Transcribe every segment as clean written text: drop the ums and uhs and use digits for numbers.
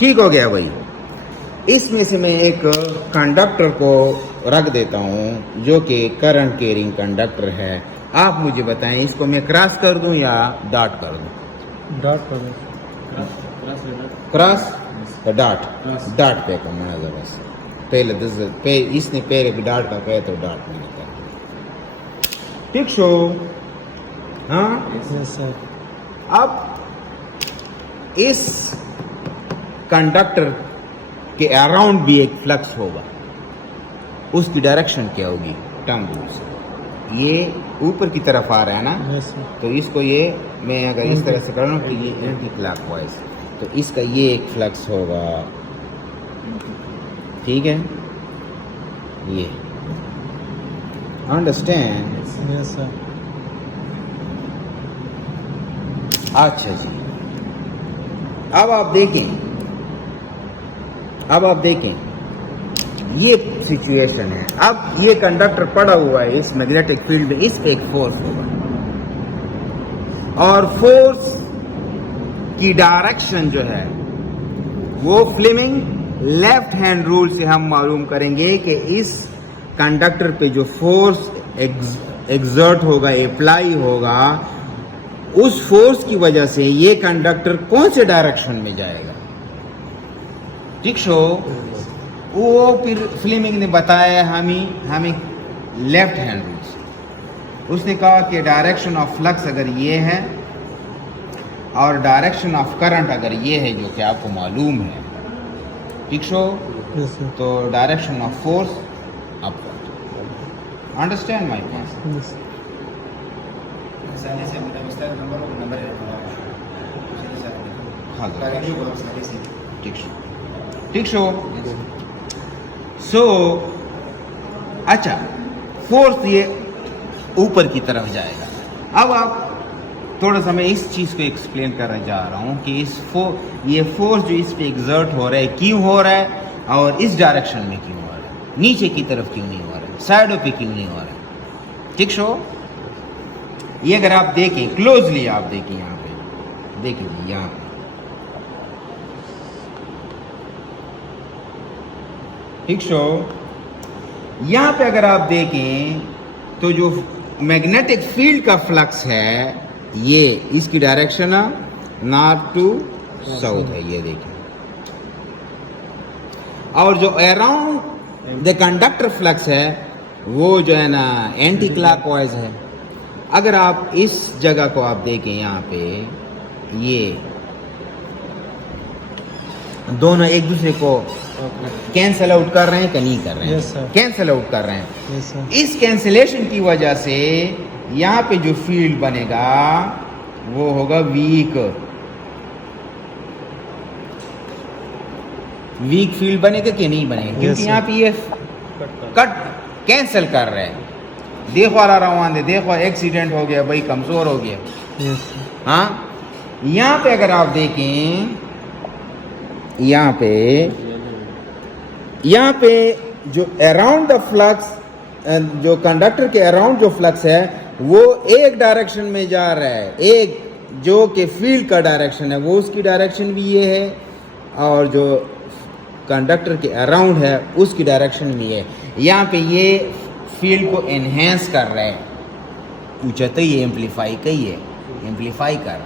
ठीक हो गया भाई। इसमें से मैं एक कंडक्टर को रख देता हूँ जो कि करंट कैरिंग कंडक्टर है। आप मुझे बताएं इसको मैं क्रॉस कर दूं या डॉट कर दूं? डॉट कर दो। क्रॉस या डॉट? डॉट पे करना है जरा से। पहले इसने पहले भी डॉट का कहा तो डॉट मैंने कहा। ठीक शो? हाँ यस सर। अब इस कंडक्टर के अराउंड भी एक फ्लक्स होगा, उसकी डायरेक्शन क्या होगी? टर्म रूल से ये ऊपर की तरफ आ रहा है ना, यस सर। तो इसको ये मैं अगर इस तरह से कर रहा हूँ तो ये एंटी क्लॉकवाइज, तो इसका ये एक फ्लक्स होगा, ठीक है? ये अंडरस्टैंड? Yes sir. अच्छा जी, अब आप देखें ये सिचुएशन है। अब ये कंडक्टर पड़ा हुआ है इस मैग्नेटिक फील्ड में, इस पे एक फोर्स होगा और फोर्स की डायरेक्शन जो है वो फ्लेमिंग लेफ्ट हैंड रूल से हम मालूम करेंगे कि इस कंडक्टर पे जो फोर्स एग्जर्ट होगा, अप्लाई होगा, उस फोर्स की वजह से ये कंडक्टर कौन से डायरेक्शन में जाएगा। ठीक शो? वो फिर फ्लेमिंग ने बताया हमें लेफ्ट हैंड रूल से। उसने कहा कि डायरेक्शन ऑफ फ्लक्स अगर ये है और डायरेक्शन ऑफ करंट अगर ये है, जो कि आपको मालूम है, ठीक शो? Yes sir. तो direction of force upward. Understand my point? Yes. हाँ ठीक शो। सो अच्छा, फोर्स ये ऊपर की तरफ जाएगा। अब आप थोड़ा सा मैं इस चीज को एक्सप्लेन करने जा रहा हूं कि ये फोर्स जो इस पे एग्जर्ट हो रहा है क्यों हो रहा है और इस डायरेक्शन में क्यों हो रहा है, नीचे की तरफ क्यों नहीं हो रहा है, साइडों पे क्यों नहीं हो रहा है। ठीक शो? ये अगर आप देखें क्लोजली, आप देखिए यहाँ पे, देखिए यहाँ पे, ठीक शो? यहाँ पे अगर आप देखें तो जो मैग्नेटिक फील्ड का फ्लक्स है ये इसकी डायरेक्शन नॉर्थ टू साउथ है, ये देखिए। और जो अराउंड द कंडक्टर फ्लक्स है वो जो है ना एंटी क्लॉकवाइज है। अगर आप इस जगह को आप देखें यहाँ पे, ये दोनों एक दूसरे को कैंसल आउट कर रहे हैं कि नहीं कर रहे हैं? Yes sir. कैंसल आउट कर रहे हैं। Yes sir. इस कैंसिलेशन की वजह से यहाँ पे जो फील्ड बनेगा वो होगा वीक फील्ड बनेगा कि नहीं बनेगा? क्योंकि sir. यहाँ पे ये कट कैंसिल कर रहे हैं। देखो आ रहा हूँ, देखो एक्सीडेंट हो गया भाई, कमजोर हो गया। Yes sir. हाँ, यहाँ पे अगर आप देखें, यहाँ पे जो अराउंड द फ्लक्स, जो कंडक्टर के अराउंड जो फ्लक्स है वो एक डायरेक्शन में जा रहा है, एक जो कि फील्ड का डायरेक्शन है वो उसकी डायरेक्शन भी ये है, और जो कंडक्टर के अराउंड है उसकी डायरेक्शन भी है। यहाँ पे ये फील्ड को एनहेंस कर रहा है, ऊंचाई ये एम्पलीफाई कर रहा है।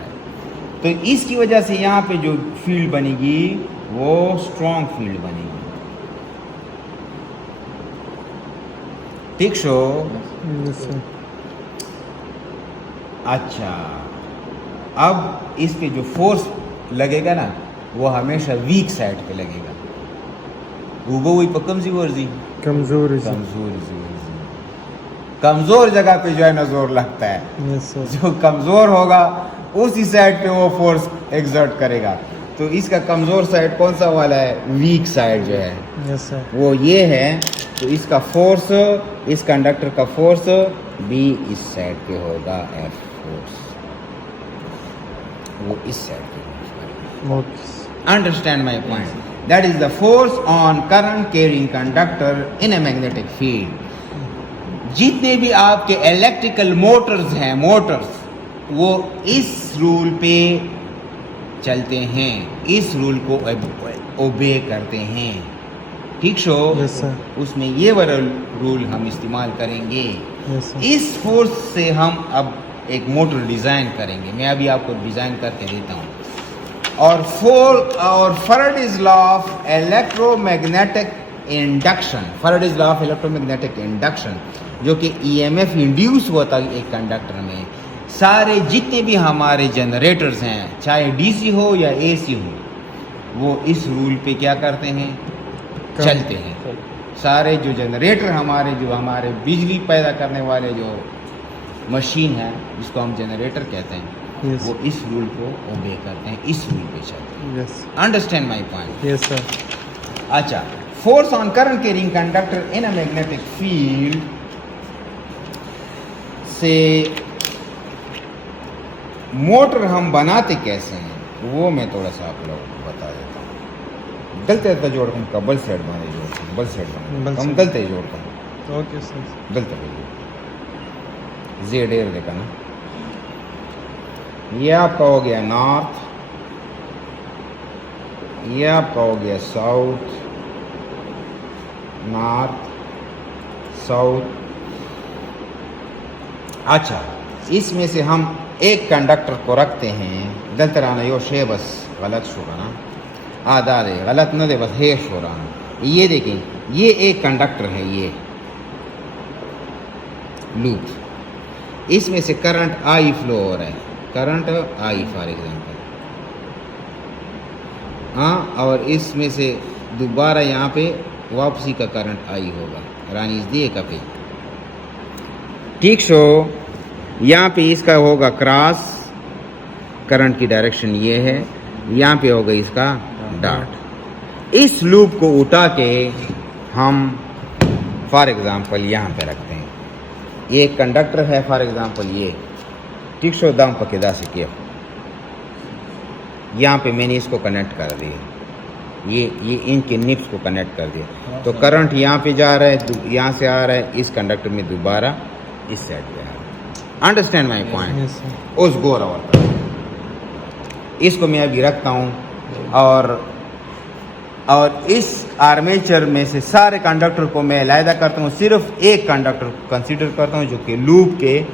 तो इसकी वजह से यहाँ पे जो फील्ड बनेगी वो स्ट्रॉन्ग फील्ड बनेगी। ठीक शो? Yes sir. अच्छा, अब इस पे जो फोर्स लगेगा ना वो हमेशा वीक साइड पे लगेगा। वो वही पर कमजोर है। कमजोर जगह पे जो है ना जोर लगता है। Yes sir. जो कमजोर होगा उसी साइड पे वो फोर्स एग्जर्ट करेगा। तो इसका कमजोर साइड कौन सा वाला है? वीक साइड जो है यस सर। वो ये है। तो इसका फोर्स, इस कंडक्टर का फोर्स भी इस साइड पे होगा, एफ फोर्स, वो इस साइड पे। Okay. Understand my point? That is the force on current carrying conductor in a magnetic field. जितने भी आपके इलेक्ट्रिकल मोटर्स हैं, वो इस रूल पे चलते हैं, इस रूल को ओबे करते हैं। ठीक शो Yes, sir. उसमें ये वाला रूल हम इस्तेमाल करेंगे। Yes, sir. इस फोर्स से हम अब एक मोटर डिज़ाइन करेंगे। मैं अभी आपको डिज़ाइन करके देता हूँ। और Faraday's law of electromagnetic induction, Faraday's law of electromagnetic induction, जो कि ईएमएफ इंड्यूस होता है एक कंडक्टर में, सारे जितने भी हमारे जनरेटर्स हैं, चाहे डीसी हो या एसी हो, वो इस रूल पे क्या करते हैं, चलते हैं। सारे जो जनरेटर जो हमारे बिजली पैदा करने वाले जो मशीन है, जिसको हम जनरेटर कहते हैं, Yes. वो इस रूल को ओबे करते हैं, इस रूल पे चलते हैं। Yes. Understand my point? Yes, sir. अच्छा, force on current carrying conductor in a magnetic field से मोटर हम बनाते कैसे हैं, वो मैं थोड़ा सा आप लोगों को बता देता हूँ। गलते जोड़ हम कबल सेट बने जोड़ते हैं, बल सेट बने बल हम सेट। गलते जोड़ते हैं, Okay, sir. गलते जेड एयर देखा ना, ये आपका हो गया नॉर्थ, ये आपका हो गया साउथ, नॉर्थ साउथ। अच्छा, इसमें से हम एक कंडक्टर को रखते हैं, दलतराना यो शे बस गलत शोरा ना, आधा दे गलत न दे बस है शोरा। ये देखें, ये एक कंडक्टर है, ये लूप, इसमें से करंट आई फ्लो हो रहा है, करंट आई फॉर एग्जांपल, हाँ, और इसमें से दोबारा यहाँ पे वापसी का करंट आई होगा, रानी दिए का पे। ठीक शो, यहाँ पे इसका होगा क्रॉस, करंट की डायरेक्शन ये है, यहाँ पे होगा इसका डॉट। इस लूप को उठा के हम फॉर एग्जांपल यहाँ पे रखते हैं, ये एक कंडक्टर है फॉर एग्जांपल ये, ठीक शो, दाम पकेदा से किया, यहाँ पे मैंने इसको कनेक्ट कर दिया, ये इनके निप्स को कनेक्ट कर दिया, तो करंट यहाँ पे जा रहा है, यहाँ से आ रहा है इस कंडक्टर में, दोबारा इस साइड पे आ रहा है। Understand my point? Yes, sir. उस गोरा और इसको मैं अभी रखता हूँ, और इस आर्मेचर में से सारे कंडक्टर को मैं अलहदा करता हूँ, सिर्फ एक कंडक्टर को कंसीडर करता हूँ जो कि लूप के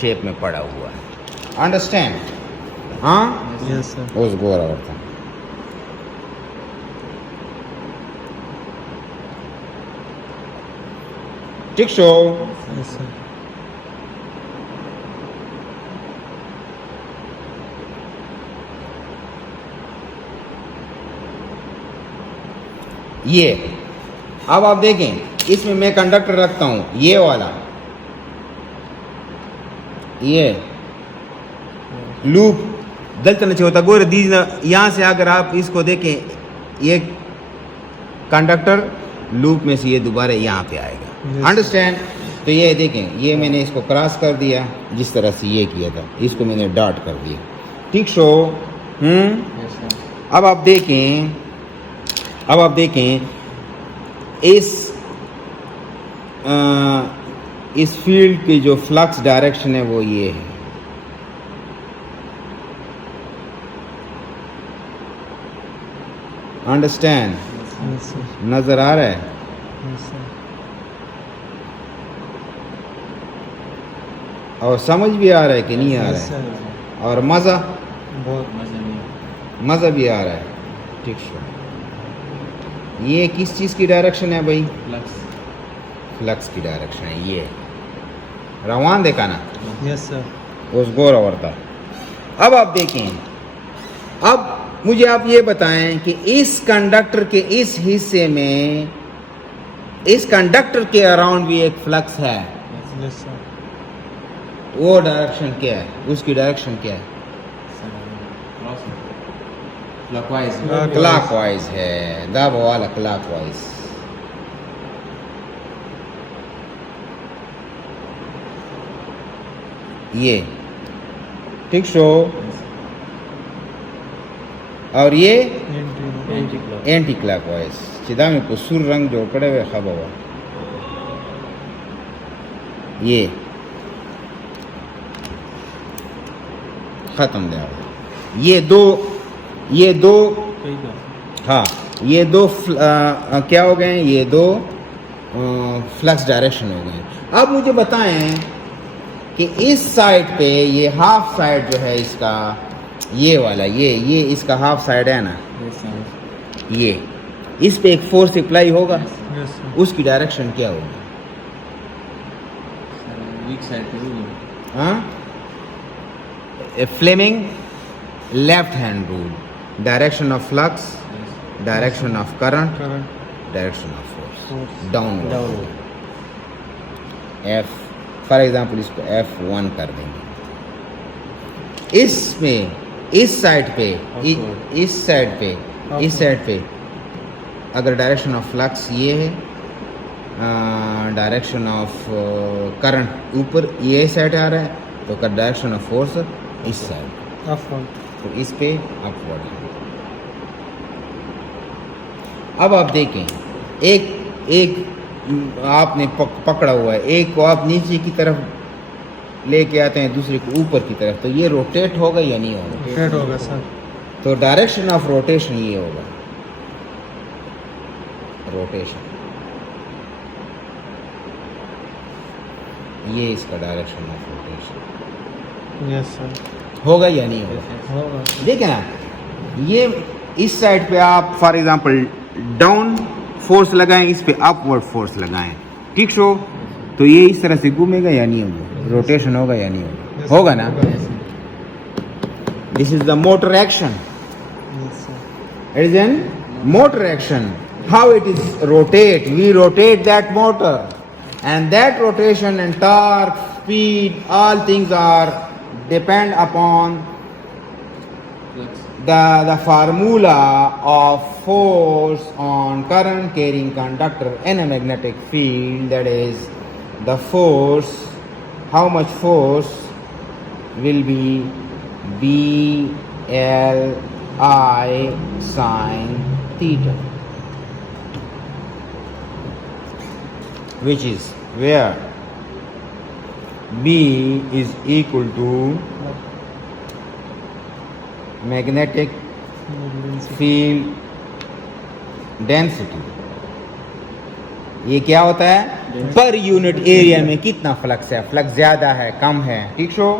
शेप में पड़ा हुआ है। अंडरस्टैंड? हाँ, Yes, sir. उस गोरा होता है। ठीक शो, Yes, sir. ये अब आप देखें, इसमें मैं कंडक्टर रखता हूं, ये वाला, ये लूप गलत नहीं होता गोरे दीज, यहाँ से अगर आप इसको देखें, ये कंडक्टर लूप में से ये दोबारा यहाँ पे आएगा। Yes. अंडरस्टैंड? तो ये देखें, ये मैंने इसको क्रॉस कर दिया, जिस तरह से ये किया था, इसको मैंने डॉट कर दिया। ठीक शो, अब आप देखें, इस फील्ड की जो फ्लक्स डायरेक्शन है वो ये है। अंडरस्टैंड? Yes, sir. नजर आ रहा है? Yes, sir. और समझ भी आ रहा है कि नहीं आ Yes, रहा है? sir. और मज़ा बहुत मजा नहीं। मज़ा भी आ रहा है। ठीक शो, ये किस चीज़ की डायरेक्शन है भाई? फ्लक्स की डायरेक्शन है ये। रवान देखा ना, Yes, sir. उस गोर औरता। अब आप देखें, अब मुझे आप ये बताएं कि इस कंडक्टर के इस हिस्से में, इस कंडक्टर के अराउंड भी एक फ्लक्स है, Yes, sir. वो डायरेक्शन क्या है, उसकी डायरेक्शन क्या है? क्लॉकवाइज है, दाब वाला क्लॉकवाइज। ये ठीक शो, और ये एंटी क्लॉकवाइज। चिदा में पुसुर रंग जो पड़े हुए खब हुआ, ये खत्म दे। ये दो ये दो, कई का हाँ ये दो क्या हो गए, ये दो फ्लक्स डायरेक्शन हो गए। अब मुझे बताएं कि इस साइड पे ये हाफ साइड जो है इसका, ये वाला, ये इसका हाफ साइड है ना, यस सर ये इस पे एक फोर्स अप्लाई होगा, यस सर उसकी डायरेक्शन क्या होगी? वीक साइड पे भी हाँ, Fleming left hand rule, direction of flux, direction of current, current direction of force force downward. Downward F for example इसको F1 कर देंगे। इसमें इस साइड पे Upward. इस साइड पे Upward. इस साइड पे अगर डायरेक्शन ऑफ फ्लक्स ये है, डायरेक्शन ऑफ करंट ऊपर ये साइड आ रहा है, तो डायरेक्शन ऑफ फोर्स इस साइड, अपवर्ड तो इस पे अपवर्ड। अब आप देखें, एक आपने पकड़ा हुआ है, एक को आप नीचे की तरफ लेके आते हैं, दूसरे को ऊपर की तरफ, तो ये रोटेट होगा या नहीं होगा? रोटेट होगा सर तो डायरेक्शन ऑफ रोटेशन ये होगा, रोटेशन, ये इसका direction of rotation yes sir होगा या नहीं होगा? होगा देखिए ना, ये इस साइड पे आप फॉर एग्जांपल डाउन फोर्स लगाएं, इस पे अपवर्ड फोर्स लगाएं, ठीक शो, तो ये इस तरह से घूमेगा या नहीं होगा? रोटेशन होगा या नहीं होगा? Yes, होगा ना? होगा। This is the motor action, yes sir it is an motor action. How it is rotate, we rotate that motor, and that rotation and torque, speed, all things are depend upon the formula of force on current carrying conductor in a magnetic field, that is the force, how much force will be BLI sin theta, which is where B is equal to magnetic field density। ये क्या होता है? Per unit area में कितना flux है, flux ज्यादा है कम है, ठीक show.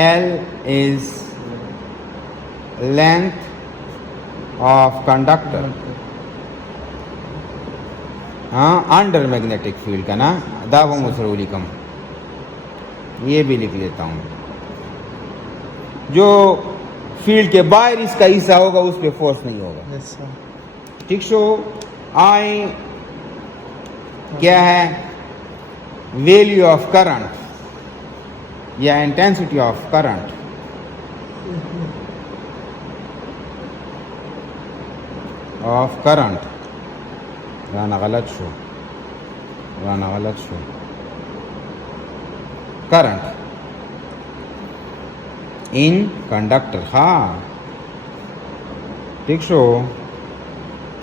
L is length of conductor, हाँ अंडर मैग्नेटिक फील्ड का ना, दावा मुसरूली कम, ये भी लिख लेता हूँ। जो फील्ड के बाहर इसका हिस्सा होगा उस पर फोर्स नहीं होगा, यस सर ठीक शो। आई क्या है? वैल्यू ऑफ करंट या intensity of current, of current, गाना गलत शो, करंट इन कंडक्टर, हाँ ठीक show.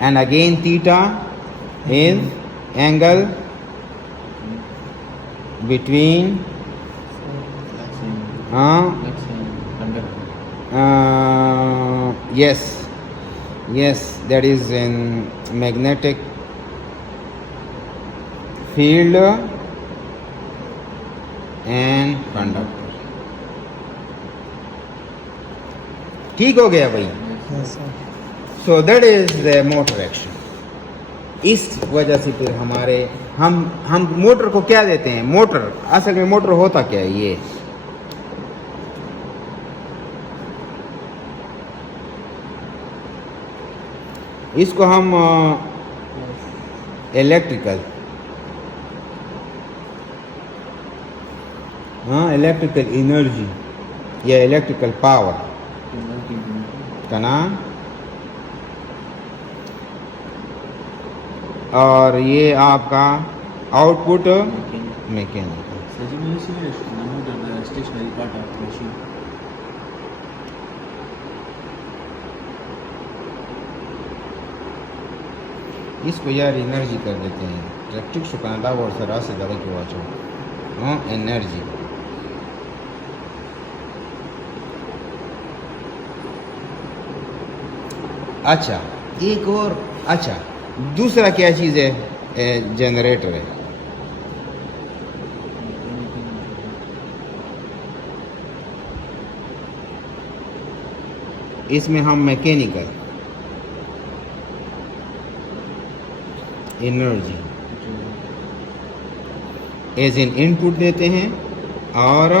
And again theta is angle between yes, that is in magnetic field and conductor। ठीक हो गया भाई? Yes sir so that is the motor action. इस वजह से फिर हमारे हम मोटर को क्या देते हैं? मोटर, असल में मोटर होता क्या है? ये इसको हम इलेक्ट्रिकल, हाँ इलेक्ट्रिकल एनर्जी या इलेक्ट्रिकल पावर का नाम, और ये आपका आउटपुट मैकेनिकल। इसको यार एनर्जी कर देते हैं, इलेक्ट्रिक शुकानदा और सरा से दवा की वाचो, हाँ एनर्जी। अच्छा, एक और, अच्छा दूसरा क्या चीज़ है? जनरेटर है। इसमें हम mechanical energy as in input देते हैं और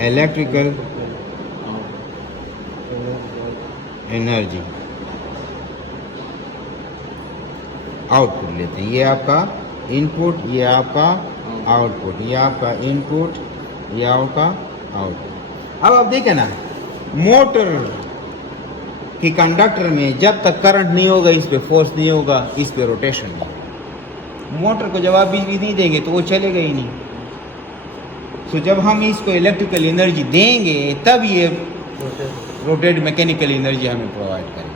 इलेक्ट्रिकल एनर्जी आउटपुट लेते हैं। ये आपका इनपुट, ये आपका आउटपुट, ये आपका इनपुट, ये आपका आउटपुट। अब आप देखें ना, मोटर कि कंडक्टर में जब तक करंट नहीं होगा, इस पे फोर्स नहीं होगा, इस पे रोटेशन नहीं। मोटर को जब आप बिजली नहीं देंगे तो वो चलेगा ही नहीं। तो जब हम इसको इलेक्ट्रिकल एनर्जी देंगे तब ये रोटेट मैकेनिकल एनर्जी हमें प्रोवाइड करेगा।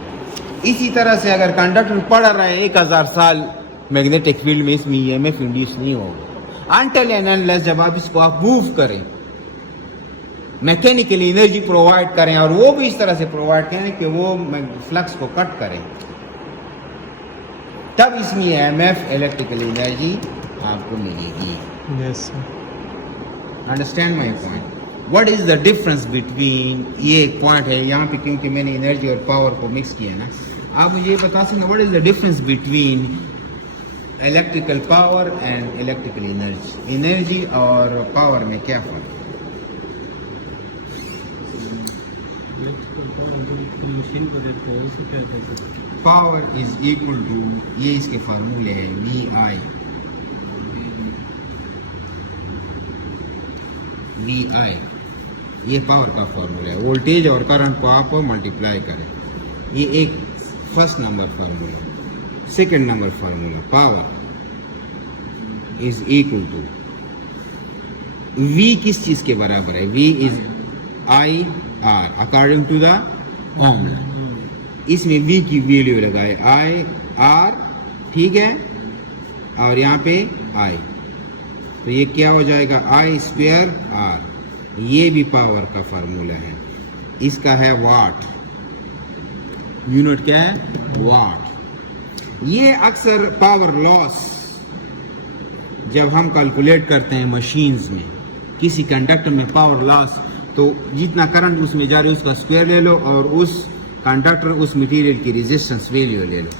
इसी तरह से अगर कंडक्टर पड़ रहा है 1000 साल मैग्नेटिक फील्ड में, इसमें ईएमएफ इंड्यूस नहीं होगा अनटिल एंड अनलेस जब आप इसको आप मूव करें, मैकेनिकल एनर्जी प्रोवाइड करें, और वो भी इस तरह से प्रोवाइड करें कि वो फ्लक्स को कट करें, तब इसमें ईएमएफ इलेक्ट्रिकल एनर्जी आपको मिलेगी। Yes, sir. Understand my point? What is the difference between, ये एक पॉइंट है यहाँ पे क्योंकि मैंने एनर्जी और पावर को मिक्स किया ना। आप मुझे ये बता सकते हैं what is the difference between electrical power and electrical energy? Energy और पावर में क्या फर्क है? मशीन को देते हैं, उसे क्या कहते हैं? पावर इज इक्वल टू, ये इसके फार्मूले हैं, VI, ये पावर का फार्मूला है। वोल्टेज और करंट को आप मल्टीप्लाई करें, ये एक first number formula. Second number formula, power is equal to V किस चीज के बराबर है? V is IR according to the Ohm law. इसमें V की वैल्यू लगाए IR, ठीक है, और यहाँ पे I, तो ये क्या हो जाएगा? I² R। ये भी पावर का फार्मूला है, इसका है वाट, यूनिट क्या है? वाट। ये अक्सर पावर लॉस जब हम कैलकुलेट करते हैं मशीन्स में, किसी कंडक्टर में पावर लॉस, तो जितना करंट उसमें जा रहा है उसका स्क्वायर ले लो और उस कंडक्टर, उस मटेरियल की रेजिस्टेंस वैल्यू ले लो,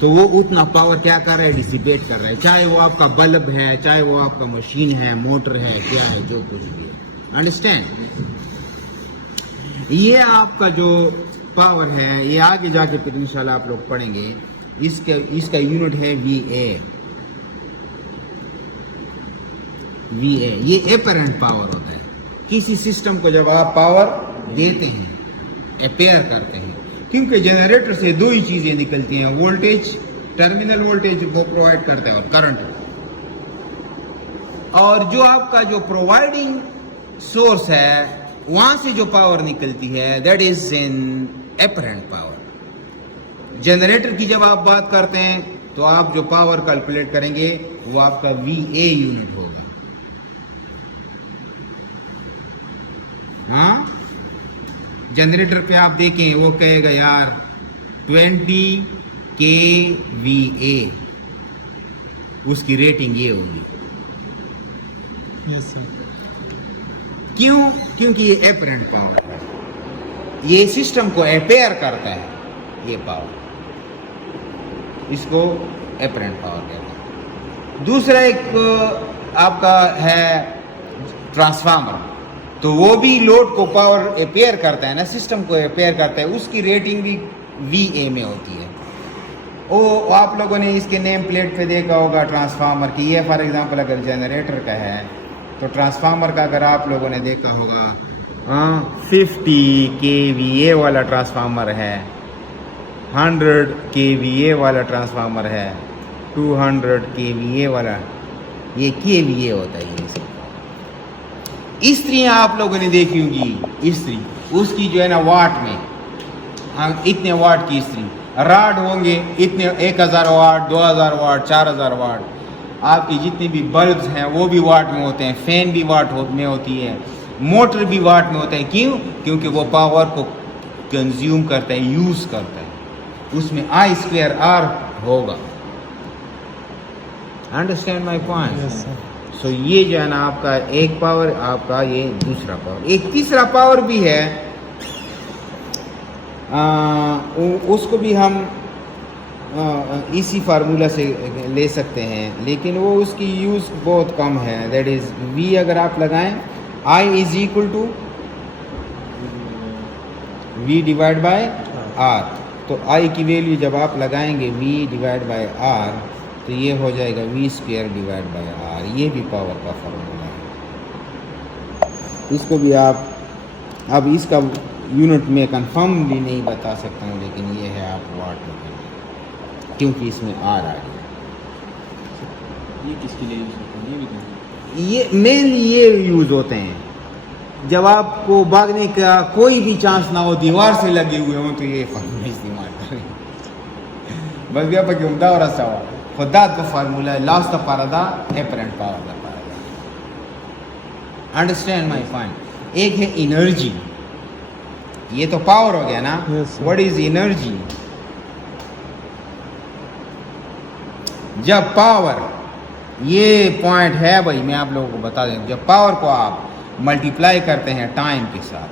तो वो उतना पावर क्या कर रहा है? डिसिपेट कर रहा है। चाहे वो आपका बल्ब है, चाहे वो आपका मशीन है, मोटर है, क्या है, जो कुछ भी है। अंडरस्टैंड? ये आपका जो पावर है, ये आगे जाके फिर इंशाल्लाह आप लोग पढ़ेंगे। इसका यूनिट है VA। ये एपरेंट पावर होता है। किसी सिस्टम को जब आप पावर देते हैं, अपेयर करते हैं, क्योंकि जनरेटर से दो ही चीजें निकलती हैं, वोल्टेज, टर्मिनल वोल्टेज वो प्रोवाइड करता है, और करंट। और जो आपका जो प्रोवाइडिंग सोर्स है, वहां से जो पावर निकलती है, that is in apparent power. Generator की जब आप बात करते हैं तो आप जो पावर कैलकुलेट करेंगे वो आपका VA यूनिट होगा। हाँ, जनरेटर पे आप देखें वो कहेगा यार 20 kVA, उसकी रेटिंग ये होगी। Yes, sir. क्यों? क्योंकि ये एपरेंट पावर है, ये सिस्टम को अपेयर करता है, ये पावर, इसको एपरेंट पावर कहते हैं। दूसरा एक आपका है ट्रांसफार्मर, तो वो भी लोड को पावर अपेयर करता है ना, सिस्टम को अपेयर करता है, उसकी रेटिंग भी VA में होती है। वो आप लोगों ने इसके नेम प्लेट पे देखा होगा ट्रांसफार्मर की। ये फॉर एग्जांपल अगर जनरेटर का है तो ट्रांसफार्मर का अगर आप लोगों ने देखा होगा 50 kVA वाला ट्रांसफार्मर है, 100 kVA वाला ट्रांसफार्मर है, 200 kVA वाला, ये kVA होता है। ये स्त्रियाँ आप लोगों ने देखी होगी, स्त्री उसकी जो है ना वाट में, इतने वाट की स्त्री, राड होंगे इतने, 1000 वाट, 2000 वाट, 4000 वाट। आपकी जितने भी बल्ब्स हैं वो भी वाट में होते हैं, फैन भी वाट में होती है, मोटर भी वाट में होता है। क्यों? क्योंकि वो पावर को कंज्यूम करता है, यूज़ करता है। उसमें आई स्क्वायर आर होगा। Understand my point? Yes sir. So ये जो है ना आपका एक पावर, आपका ये दूसरा पावर। एक तीसरा पावर भी है, उसको भी हम इसी फार्मूला से ले सकते हैं, लेकिन वो उसकी यूज़ बहुत कम है। दैट इज़ v अगर आप लगाएं, I is equal to v divide by r। तो I की वैल्यू जब आप लगाएंगे v डिवाइड बाय r, तो ये हो जाएगा v square divide by r। ये भी पावर का फार्मूला है। इसको भी आप, अब इसका यूनिट में कंफर्मली नहीं बता सकता हूँ, लेकिन ये है आप वाट में, क्योंकि इसमें r आ गया। ये किसके लिए यूज़ होता है? ये भी करते ये मेनली ये यूज़ होते हैं जब आपको भागने का कोई भी चांस ना हो, दीवार से लगे हुए हों, तो ये फार्मूला इस्तेमाल करें। बस भी आपकी उम्दा और अच्छा हुआ खुदा का फार्मूला लॉस द पारदा एपरेंट पावर द पारदा। Understand my point? एक है एनर्जी, ये तो पावर हो गया ना। Yes, sir. What is energy? जब पावर, ये पॉइंट है भाई, मैं आप लोगों को बता दूं, जब पावर को आप मल्टीप्लाई करते हैं टाइम के साथ,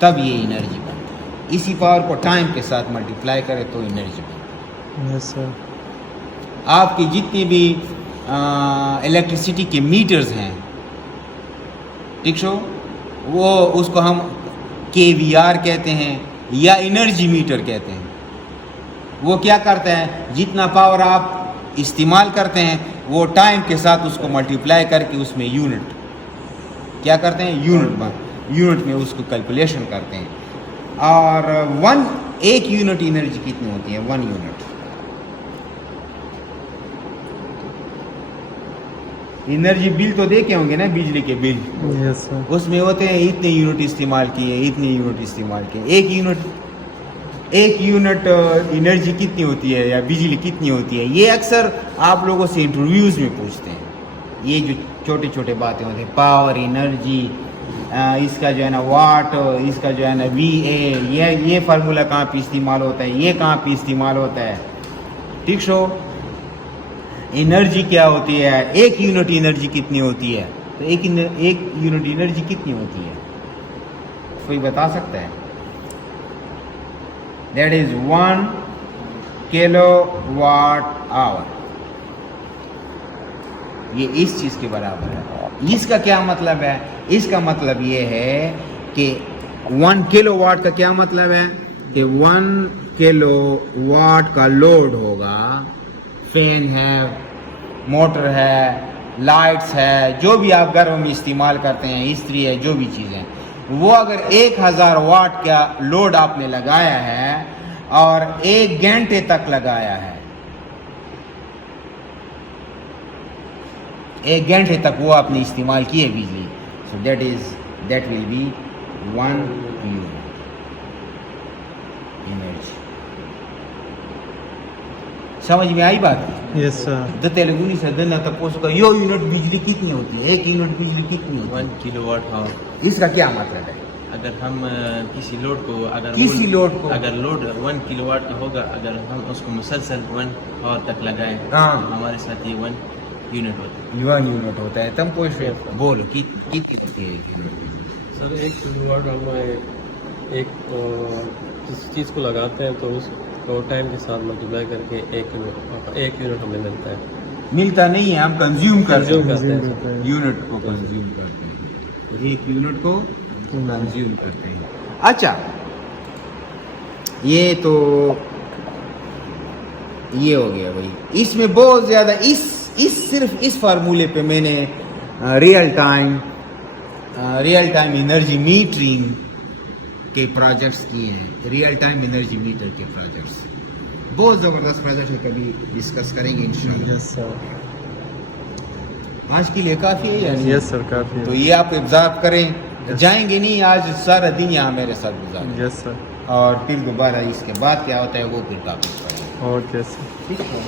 तब ये एनर्जी बनती है। इसी पावर को टाइम के साथ मल्टीप्लाई करें तो एनर्जी बनती है। Yes sir. आपकी जितनी भी इलेक्ट्रिसिटी के मीटर्स हैं, ठीक सो, वो उसको हम KVR कहते हैं या एनर्जी मीटर कहते हैं। वो क्या करते हैं, जितना पावर आप इस्तेमाल करते हैं, वो टाइम के साथ उसको मल्टीप्लाई करके उसमें यूनिट क्या करते हैं, यूनिट में उसको कैलकुलेशन करते हैं। और एक यूनिट एनर्जी कितनी होती है? 1 यूनिट एनर्जी बिल तो देखे होंगे ना, बिजली के बिल। Yes sir. उसमें होते हैं इतने यूनिट इस्तेमाल किए, इतने यूनिट इस्तेमाल किए। एक यूनिट एनर्जी कितनी होती है या बिजली कितनी होती है, ये अक्सर आप लोगों से इंटरव्यूज़ में पूछते हैं। ये जो छोटे छोटे बातें होती हैं, पावर, एनर्जी, इसका जो है ना वाट, इसका जो है ना VA, ये फार्मूला कहाँ पे इस्तेमाल होता है, ये कहाँ पे इस्तेमाल होता है, ठीक सो। एनर्जी क्या होती है, एक यूनिट एनर्जी कितनी होती है, तो एक यूनिट एनर्जी कितनी होती है, कोई बता सकता है? That is 1 kilowatt hour. ये इस चीज के बराबर है। इसका क्या मतलब है? इसका मतलब ये है कि 1 किलोवाट का क्या मतलब है कि 1 किलोवाट का लोड होगा। फैन है, मोटर है, लाइट्स है, जो भी आप घर में इस्तेमाल करते हैं, इस्त्री है, जो भी चीज़ें, वो अगर 1000 वाट का लोड आपने लगाया है और 1 घंटे तक लगाया है, 1 घंटे तक वो आपने इस्तेमाल की है बिजली, so that will be 1 unit energy. समझ में आई बात? Yes sir. तो तेलुगु से देना तपोस का यो यूनिट बिजली कितनी होती है, 1 यूनिट बिजली कितनी होती है? 1 किलोवाट आवर। इसका क्या मतलब है? अगर हम किसी लोड को अगर लोड 1 किलोवाट का होगा, अगर हम उसको मुसलसल 1 आवर तक लगाएं, हाँ। तो हमारे साथ ये 1 यूनिट होता है। 1 यूनिट होता है। तुम कोई बोलो कितनी होती है 1 यूनिट? सर 1 किलोवाट हम एक किसी चीज़ को लगाते हैं तो उसको टाइम के साथ मल्टीप्लाई करके 1 यूनिट हमें मिलता है। मिलता नहीं है, हम कंज्यूम करते हैं, हैं। यूनिट को कंज्यूम करते हैं, 1 यूनिट को कंज्यूम करते हैं। अच्छा, ये तो ये हो गया भाई। इसमें बहुत ज़्यादा सिर्फ इस फार्मूले पे मैंने रियल टाइम एनर्जी मीटरिंग के प्रोजेक्ट्स किए हैं। रियल टाइम एनर्जी मीटर के प्रोजेक्ट्स बहुत ज़बरदस्त प्रोजेक्ट है, कभी डिस्कस करेंगे इंशाल्लाह। Yes sir. आज के लिए काफ़ी है या नहीं? यस सर, काफ़ी तो है। ये आप ऑब्जर्व करें, जाएंगे नहीं, आज सारा दिन यहाँ मेरे साथ गुजारें, यस सर। और फिर दोबारा इसके बाद क्या होता है वो फिर टॉपिक पढ़ेंगे। Okay sir. ठीक है।